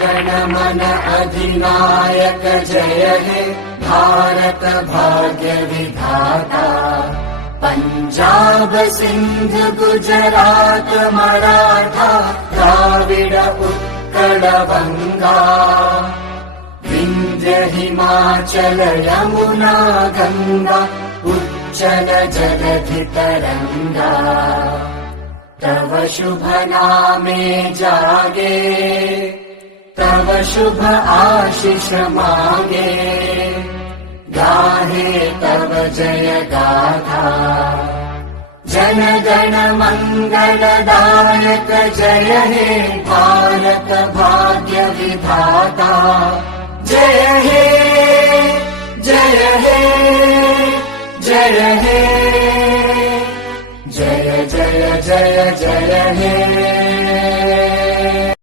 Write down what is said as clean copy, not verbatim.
गण मन अधिनायक जय हे भारत भाग्य विधाता। पंजाब सिंध गुजरात मराठा द्राविड उत्कल बंगा। विंध्य हिमाचल यमुना गंगा उच्चल जलधि तरंगा। तव शुभ नामे जागे तव शुभ आशीष मांगे। गाहे तव जय गाथा जन गण मंगलदायक जय हे भारत भाग्य विधाता। जय हे जय हे जय हे जय जय जय जय हे।